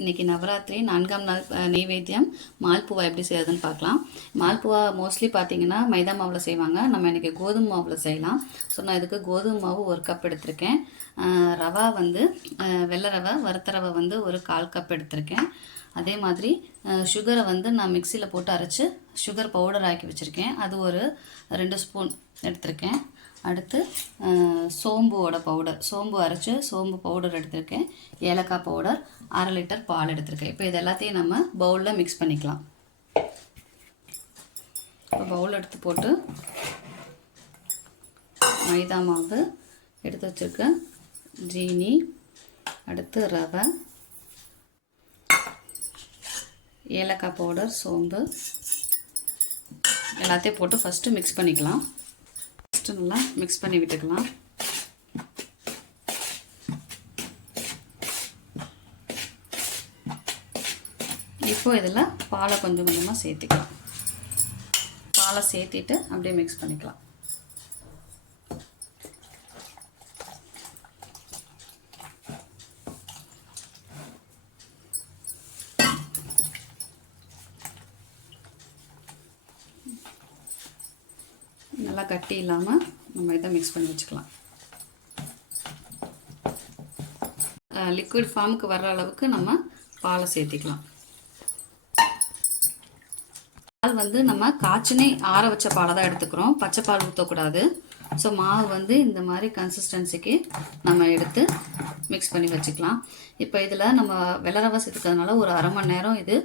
இன்றைக்கி நவராத்திரி நான்காம் நாள் நெய்வேத்தியம் மால்புவா எப்படி செய்யறதுன்னு பார்க்கலாம். மால்புவா மோஸ்ட்லி பார்த்தீங்கன்னா மைதா மாவில் செய்வாங்க. நம்ம இன்றைக்கி கோதுமை மாவில் செய்யலாம். ஸோ நான் இதுக்கு கோதுமை மாவு ஒரு கப் எடுத்திருக்கேன். ரவா வந்து வெள்ளை ரவை வறுத்த ரவை வந்து ஒரு கால் கப் எடுத்திருக்கேன். அதே மாதிரி சுகரை வந்து நான் மிக்சியில் போட்டு அரைச்சி சுகர் பவுடர் ஆக்கி வச்சுருக்கேன். அது ஒரு ரெண்டு ஸ்பூன் எடுத்திருக்கேன். அடுத்து சோம்புவோட சோம்போட பவுடர் சோம்பு அரைச்சி சோம்பு பவுடர் எடுத்திருக்கேன். ஏலக்காய் பவுடர் அரை லிட்டர் பால் எடுத்திருக்கேன். இப்போ இது எல்லாத்தையும் நம்ம பவுலில் மிக்ஸ் பண்ணிக்கலாம். இப்போ பவுல் எடுத்து போட்டு மைதா மாவு எடுத்து வச்சுருக்கேன். ஜீனி அடுத்து ரவை ஏலக்காய் பவுடர் சோம்பு எல்லாத்தையும் போட்டு ஃபஸ்ட்டு மிக்ஸ் பண்ணிக்கலாம். ஃபஸ்ட்டு நல்லா மிக்ஸ் பண்ணி விட்டுக்கலாம். இப்போ இதில் பாலை கொஞ்சம் கொஞ்சமாக சேர்த்துக்கலாம். பாலை சேர்த்திட்டு அப்படியே மிக்ஸ் பண்ணிக்கலாம். நல்லா கட்டி இல்லாமல் நம்ம இதை மிக்ஸ் பண்ணி வச்சுக்கலாம். லிக்விட் ஃபார்முக்கு வர்ற அளவுக்கு நம்ம பாலை சேர்த்திக்கலாம். பால் வந்து நம்ம காய்ச்சினே ஆற வச்ச பாலை தான் எடுத்துக்கிறோம். பச்சை பால் ஊற்றக்கூடாது ஸோ மாவு வந்து இந்த மாதிரி கன்சிஸ்டன்சிக்கு நம்ம எடுத்து மிக்ஸ் பண்ணி வச்சுக்கலாம். இப்போ இதில் நம்ம வெள்ளரவை சேர்த்துக்கிறதுனால ஒரு அரை மணி நேரம் இது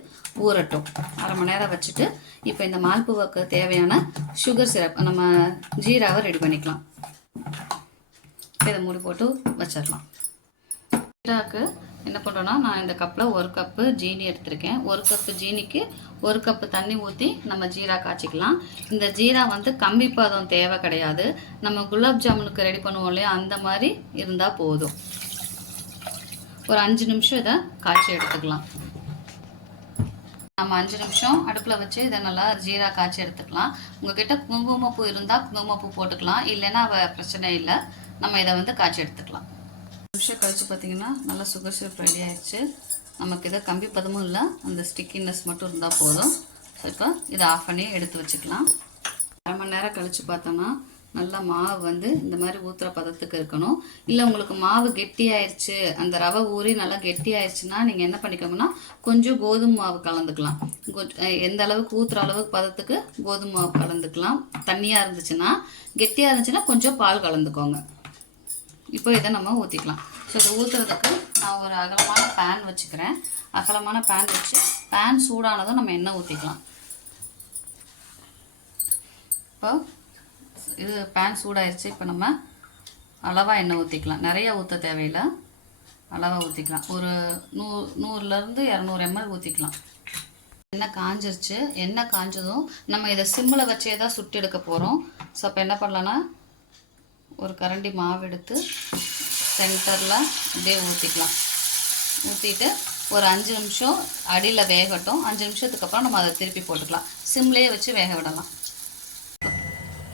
ஊறட்டும். அரை மணி நேரம் வச்சுட்டு இப்போ இந்த மால்புவாக்கு தேவையான சுகர் சிரப் நம்ம ஜீராவை ரெடி பண்ணிக்கலாம். இதை மூடி போட்டு வச்சிடலாம். ஜீராக்கு என்ன பண்ணுறோன்னா நான் இந்த கப்பில் ஒரு கப்பு ஜீனி எடுத்திருக்கேன். ஒரு கப்பு ஜீனிக்கு ஒரு கப்பு தண்ணி ஊற்றி நம்ம ஜீரா காய்ச்சிக்கலாம். இந்த ஜீரா வந்து கம்மி பதம் தேவை கிடையாது. நம்ம குலாப் ஜாமுனுக்கு ரெடி பண்ணுவோம் இல்லையா அந்த மாதிரி இருந்தால் போதும். ஒரு அஞ்சு நிமிஷம் இதை காய்ச்சி எடுத்துக்கலாம். நம்ம அஞ்சு நிமிஷம் அடுப்பில் வச்சு இதை நல்லா ஜீரா காய்ச்சி எடுத்துக்கலாம். உங்ககிட்ட குங்குமப்பூ இருந்தால் குங்குமப்பூ போட்டுக்கலாம். இல்லைன்னா பிரச்சனை இல்லை. நம்ம இதை வந்து காய்ச்சி எடுத்துக்கலாம். நிமிஷம் கழித்து பார்த்தீங்கன்னா நல்லா சுகர் சிரப் ரெடி ஆயிடுச்சு. நமக்கு இதை கம்பி பதமும் இல்லை. அந்த ஸ்டிக்கினஸ் மட்டும் இருந்தால் போதும். இப்போ இதை ஆஃப் பண்ணி எடுத்து வச்சுக்கலாம். அரை மணி நேரம் கழித்து பார்த்தோன்னா நல்லா மாவு வந்து இந்த மாதிரி ஊற்றுற பதத்துக்கு இருக்கணும். இல்லை உங்களுக்கு மாவு கெட்டியாயிருச்சு அந்த ரவை ஊறி நல்லா கெட்டியாயிருச்சுன்னா நீங்கள் என்ன பண்ணிக்கோங்கன்னா கொஞ்சம் கோதுமை மாவு கலந்துக்கலாம். எந்த அளவுக்கு ஊற்றுற அளவுக்கு பதத்துக்கு கோதுமை மாவு கலந்துக்கலாம். தண்ணியாக இருந்துச்சுன்னா கெட்டியாக இருந்துச்சுன்னா கொஞ்சம் பால் கலந்துக்கோங்க. இப்போ இதை நம்ம ஊற்றிக்கலாம் ஸோ இதை ஊற்றுறதுக்கு நான் ஒரு அகலமான பேன் வச்சுக்கிறேன். அகலமான பேன் வச்சு பேன் சூடானதும் நம்ம எண்ணெய் ஊற்றிக்கலாம் இப்போ இது பேன் சூடாயிருச்சு. இப்போ நம்ம அளவாக எண்ணெய் ஊற்றிக்கலாம் நிறையா ஊற்ற தேவையில்லை. அளவாக ஊற்றிக்கலாம் ஒரு நூ நூறுலேருந்து இரநூறு எம்எல் ஊற்றிக்கலாம் எண்ணெய் காஞ்சிருச்சு. எண்ணெய் காஞ்சதும் நம்ம இதை சிம்மில் வச்சே தான் சுட்டு எடுக்க போகிறோம் ஸோ அப்போ என்ன பண்ணலான்னா ஒரு கரண்டி மாவு எடுத்து சென்டரில் அப்படியே ஊற்றிக்கலாம் ஊற்றிட்டு ஒரு அஞ்சு நிமிஷம் அடியில் வேகட்டும். அஞ்சு நிமிஷத்துக்கு அப்புறம் நம்ம அதை திருப்பி போட்டுக்கலாம். சிம்லேயே வச்சு வேக விடலாம்.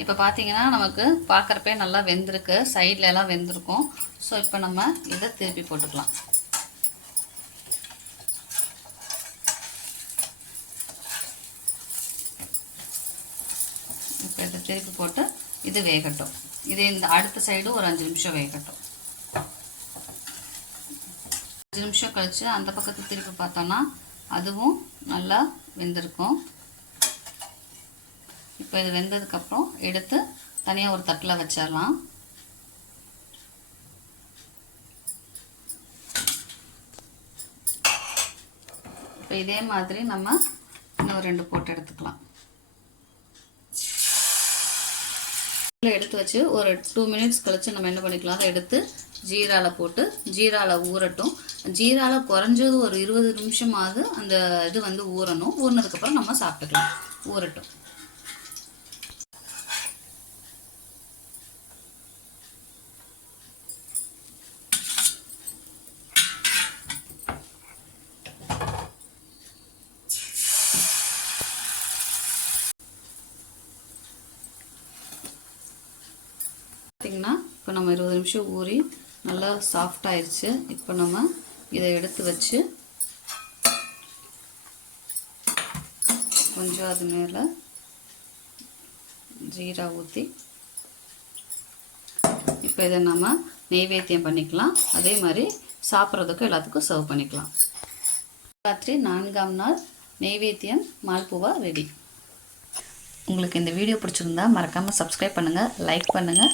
இப்போ பார்த்தீங்கன்னா நமக்கு பார்க்குறப்பே நல்லா வெந்திருக்கு. சைடில் எல்லாம் வெந்திருக்கும். ஸோ இப்போ நம்ம இதை திருப்பி போட்டுக்கலாம். இப்போ இதை திருப்பி போட்டு இது வேகட்டும். இது இந்த அடுத்த சைடு ஒரு அஞ்சு நிமிஷம் வேகட்டும். அஞ்சு நிமிஷம் கழித்து அந்த பக்கத்து திருப்பி பார்த்தோன்னா அதுவும் நல்லா வெந்திருக்கும். இப்போ இது வெந்ததுக்கப்புறம் எடுத்து தனியாக ஒரு தட்டில் வச்சிடலாம். இப்போ இதே மாதிரி நம்ம இன்னும் ரெண்டு போட்டு எடுத்துக்கலாம். எடுத்து வச்சு ஒரு டூ மினிட்ஸ் கழிச்சு நம்ம என்ன பண்ணிக்கலாம்? அதை எடுத்து ஜீராவில் போட்டு ஜீராவில் ஊறட்டும். ஜீராவில் குறைஞ்சது ஒரு இருபது நிமிஷமாவது அந்த இது வந்து ஊறணும். ஊறினதுக்கப்புறம் நம்ம சாப்பிட்டுக்கலாம். ஊறட்டும். பார்த்திங்கன்னா இப்போ நம்ம இருபது நிமிஷம் ஊறி நல்லா சாஃப்ட் ஆயிடுச்சு இப்போ நம்ம இதை எடுத்து வச்சு கொஞ்சம் அது மேலே ஜீரா ஊற்றி இப்போ இதை நம்ம நெய்வேத்தியம் பண்ணிக்கலாம். அதே மாதிரி சாப்பிட்றதுக்கும் எல்லாத்துக்கும் சர்வ் பண்ணிக்கலாம். ராத்திரி நான்காம் நாள் நெய்வேத்தியம் மால்புவா ரெடி உங்களுக்கு இந்த வீடியோ பிடிச்சிருந்தா மறக்காமல் சப்ஸ்கிரைப் பண்ணுங்கள் லைக் பண்ணுங்கள்